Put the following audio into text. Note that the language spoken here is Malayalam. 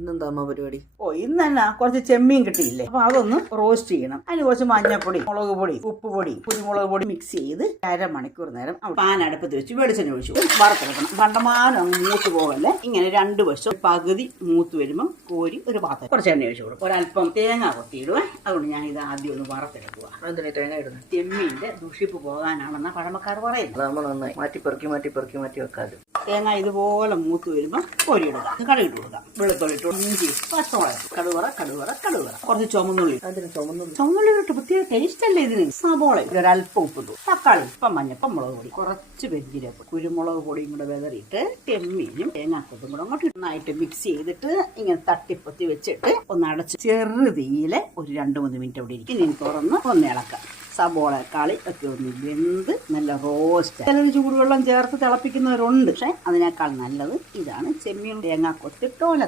ഇന്നെന്താ അമ്മ പരിപാടി? ഇന്ന് തന്നെ കുറച്ച് ചെമ്മീൻ കിട്ടിയില്ലേ, അപ്പൊ അതൊന്ന് റോസ്റ്റ് ചെയ്യണം. അതിന് കുറച്ച് മഞ്ഞപ്പൊടി, മുളക് പൊടി, ഉപ്പ് പൊടി, കുരുമുളക് പൊടി മിക്സ് ചെയ്ത് അരമണിക്കൂർ നേരം പാൻ അടുപ്പത്ത് വെച്ച് വെളിച്ചെണ്ണ ഒഴിച്ചു വറുത്തെടുക്കണം. കണ്ടമാനം അങ്ങ് മൂത്ത് പോകല്ലേ. ഇങ്ങനെ 2 വശം പകുതി മൂത്ത് വരുമ്പോൾ കോരി ഒരു പാത്രം കുറച്ച് എണ്ണ ഒഴിച്ചു കൊടുക്കും. ഒരല്പം തേങ്ങ കൊത്തിയിടുവേ. അതുകൊണ്ട് ഞാൻ ഇത് ആദ്യം ഒന്ന് വറുത്തെടുക്കുക. എന്തിനാ തേങ്ങ ഇടുന്നത്? ചെമ്മീന്റെ ദുഷിപ്പ് പോകാനാണെന്ന പഴമക്കാർ പറയുന്നത്. അതാകുമ്പോൾ നന്നായി മാറ്റി വെക്കാതെ. തേങ്ങ ഇതുപോലെ മൂത്ത് വരുമ്പോൾ കോരിയിടുക. കടുകിട്ട് കൊടുക്കാം. വെളുത്തുള്ളി ഇട്ടു, ഇഞ്ചി, പച്ചമുളക്, കടുവറ, കുറച്ച് ചുമന്നുള്ളി. അതിന് ചുമന്നുള്ളി ചുമന്നുള്ളി ഇട്ട് പ്രത്യേക ടേസ്റ്റ് അല്ലേ ഇതിന്. സബോള ഒരല്പം ഉപ്പിട്ടു, തക്കാളി, ഇപ്പം മഞ്ഞപ്പം, മുളക് പൊടി, കുറച്ച് പെരിഞ്ചീരകം, കുരുമുളക് പൊടിയും കൂടെ വെതറിയിട്ട് ചെമ്മീനും തേങ്ങാക്കൊത്തും കൂടെ അങ്ങോട്ട് നന്നായിട്ട് മിക്സ് ചെയ്തിട്ട് ഇങ്ങനെ തട്ടിപ്പൊത്തി വെച്ചിട്ട് ഒന്ന് അടച്ച് ചെറുതീയില് ഒരു 2-3 മിനിറ്റ് അവിടെ ഇരിക്കും. ഇനി തുറന്ന് ഒന്ന് ഇളക്കാം. സബോള കളി ഒക്കെ ഒന്ന് വെന്ത് നല്ല റോസ്റ്റ്. ചിലർ ചൂടുവെള്ളം ചേർത്ത് തിളപ്പിക്കുന്നവരുണ്ട്, പക്ഷെ അതിനേക്കാൾ നല്ലത് ഇതാണ്. ചെമ്മീൻ തേങ്ങാക്കൊത്തിട്ട് ഓല